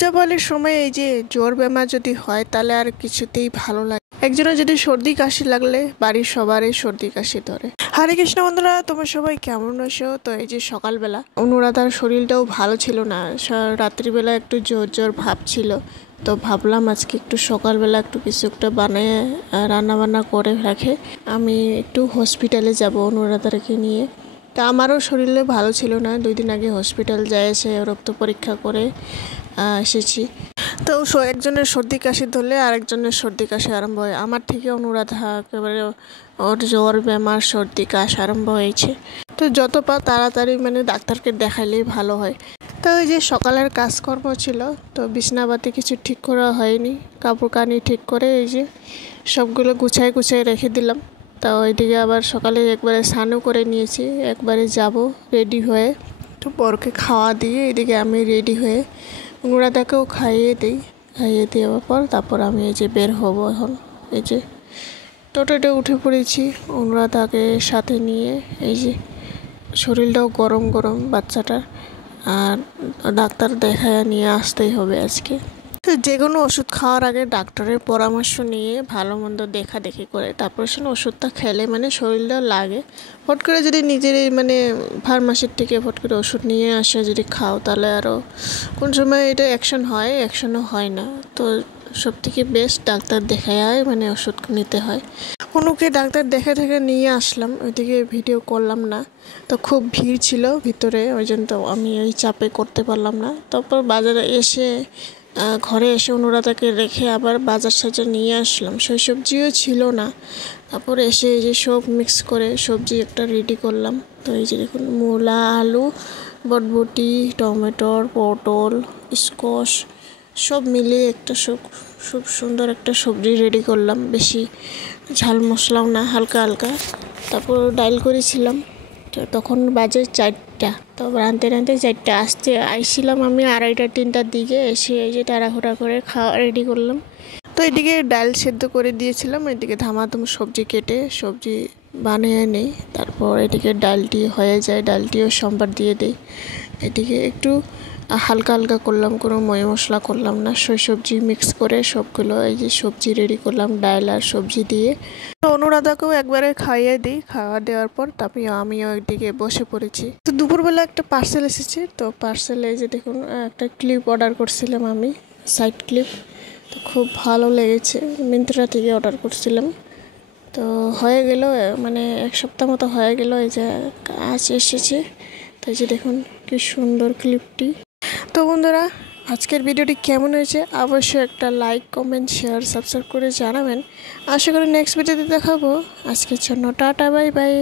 পূজাপালের সময় এই যে জ্বর বেমার যদি হয় তাহলে আর কিছুতেই ভালো লাগে। একজনের যদি সর্দি কাশি লাগলে বাড়ির সবারই সর্দি কাশি ধরে। হরে কৃষ্ণ বন্ধুরা, তোমরা সবাই কেমন আছো? তো এই যে সকালবেলা অনুরাধার শরীরটাও ভালো ছিল না, রাত্রিবেলা একটু জ্বর জ্বর ভাব ছিল। তো ভাবলাম আজকে একটু সকালবেলা একটু কিছু একটা বানিয়ে রান্নাবান্না করে রাখে, আমি একটু হসপিটালে যাব অনুরাধাকে নিয়ে। তা আমারও শরীরে ভালো ছিল না, 2 দিন আগে হসপিটাল যায় এসে রক্ত পরীক্ষা করে এসেছি। তো একজনের সর্দি কাশি ধরলে আরেকজনের সর্দি কাশি আরম্ভ হয়। আমার থেকে অনুরাধা একেবারে ওর জ্বর বেমার সর্দি কাশ আরম্ভ হয়েছে। তো যত তাড়াতাড়ি ডাক্তারকে দেখাইলেই ভালো হয়। তো ওই যে সকালের কাজকর্ম ছিল, তো বিছনাবাতি কিছু ঠিক করা হয়নি, কাপড় কানি ঠিক করে এই যে সবগুলো গুছাই গুছাই রেখে দিলাম। তো ওইদিকে আবার সকালে একবারে স্নানও করে নিয়েছি, একবারে যাব রেডি হয়ে। তো বরকে খাওয়া দিয়ে এদিকে আমি রেডি হয়ে অনুরাধাকেও খাইয়ে দেওয়ার পর তারপর আমি এই যে বের হব। এখন এই যে টোটোতে উঠে পড়েছি অনুরাধাকে সাথে নিয়ে। এই যে শরীরটাও গরম গরম বাচ্চাটার, আর ডাক্তার দেখায় নিয়ে আসতেই হবে আজকে। তো যে কোনো ওষুধ খাওয়ার আগে ডাক্তারের পরামর্শ নিয়ে ভালো মন্দ দেখি করে তারপর সে ওষুধটা খেলে শরীরটা লাগে। ফট করে যদি নিজের ফার্মাসির থেকে ফট করে ওষুধ নিয়ে আসে যদি খাও, তাহলে আরও কোন সময় এটা অ্যাকশনও হয় না। তো সব থেকে বেস্ট ডাক্তার দেখায় ওষুধ নিতে হয়। অনুকে ডাক্তার দেখে নিয়ে আসলাম, ওইদিকে ভিডিও করলাম না। তো খুব ভিড় ছিল ভিতরে, ওই জন্য তো আমি ওই চাপে করতে পারলাম না। তারপর বাজারে এসে ঘরে এসে অনুরাধাকে রেখে আবার বাজার সাজার নিয়ে আসলাম, সেই সবজিও ছিল না। তারপর এসে এই যে সব মিক্স করে সবজি একটা রেডি করলাম। তো এই যে দেখুন মূলা, আলু, বটবটি, টমেটোর, পটল, স্কোয়াশ সব মিলিয়ে একটা খুব সুন্দর একটা সবজি রেডি করলাম, বেশি ঝাল মশলাও না, হালকা হালকা। তারপর ডাল করেছিলাম। তো তখন বাজে 4টা, তো রাঁধতে 4টা আইছিলাম আমি 2:30-3টার দিকে। এসে এই যে তাড়াহুড়া করে খাওয়া রেডি করলাম। তো এদিকে ডাল সেদ্ধ করে দিয়েছিলাম, এদিকে ধামাধুম সবজি কেটে সবজি বানিয়ে নেই। তারপর এদিকে ডালটি হয়ে যায়, ডালটিও সম্বার দিয়ে দিই। এদিকে একটু হালকা হালকা করলাম, কোনো ময় মশলা করলাম না, সবজি মিক্স করে সবগুলো এই যে সবজি রেডি করলাম ডাল আর সবজি দিয়ে। অনুরাধাকেও একবারে খাইয়ে দিই, খাওয়া দেওয়ার পর তারপরে আমিও একদিকে বসে পড়েছি। তো দুপুরবেলা একটা পার্সেল এসেছে, তো পার্সেলে এই যে দেখুন একটা ক্লিপ অর্ডার করছিলাম আমি, সাইড ক্লিপ। তো খুব ভালো লেগেছে, মিন্ত্রা থেকে অর্ডার করছিলাম। তো হয়ে গেল 1 সপ্তাহ মতো হয়ে গেল, এই যে কাজ এসেছে। তো এই যে দেখুন কি সুন্দর ক্লিপটি। তো বন্ধুরা, আজকের ভিডিওটি কেমন হয়েছে অবশ্যই একটা লাইক, কমেন্ট, শেয়ার, সাবস্ক্রাইব করে জানাবেন। আশা করি নেক্সট ভিডিওতে দেখাবো। আজকের জন্য টাটা, বাই বাই।